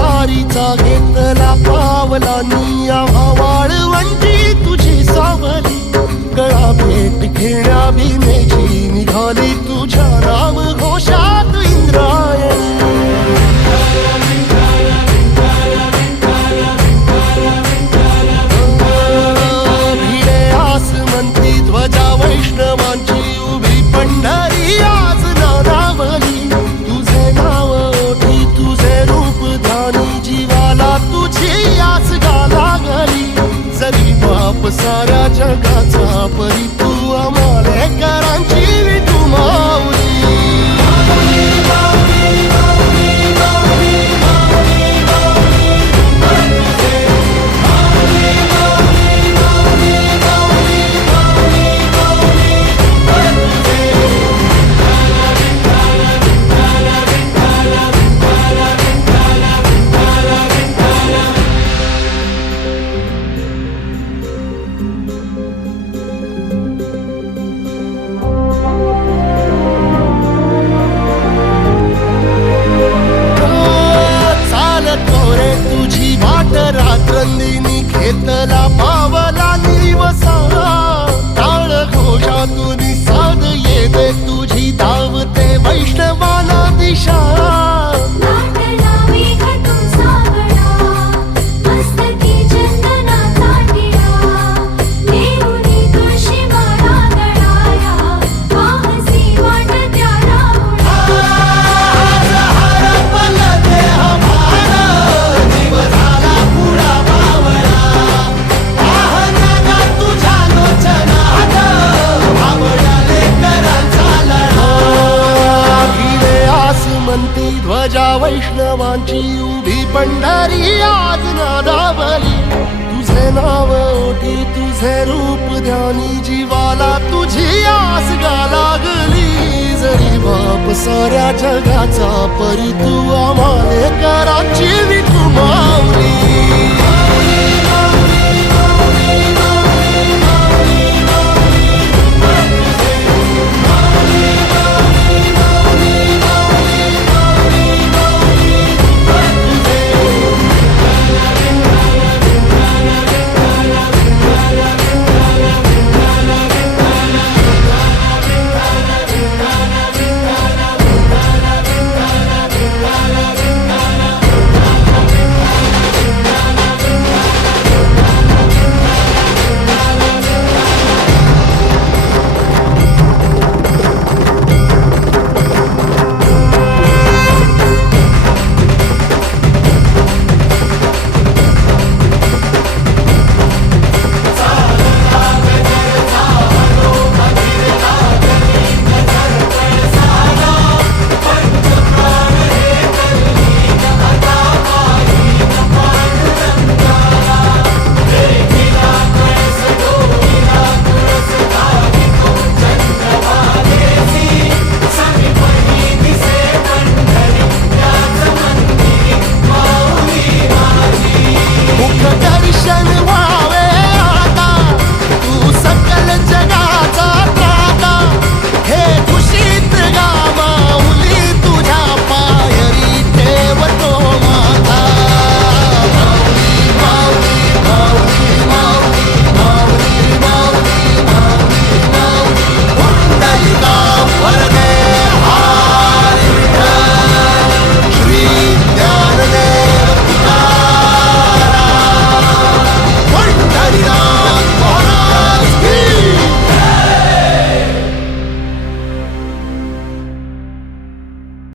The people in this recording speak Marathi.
वारीचा घेतला पावलांनी आम्हा वाळवंटी तुझी सावली गळा भेट घेण्या भीमेची निघाली तुझ्या नाम घोषात इंद्रायणी भिडे आसमंती ध्वजा वैष्णवांची उभी पंढरी आज नादावली तुझे नाव ओठी तुझे रूप ध्यानी जीवाला तुझी आस गा लागली जरी बाप साऱ्या जगाचा परी तू आमालेकरांची विठू माऊली रात्रंदिनी घेतला पावला निवसा टाळ घोषातून साध येते तुझी धावते वैष्णवाला दिशा ध्वजा वैष्णवांची उभी पंढरी आज नादावली तुझे नाव ओठी तुझे रूप ध्यानी जीवाला तुझी आस गा लागली जरी बाप साऱ्या जगाचा परी तू आम्हालेकरांची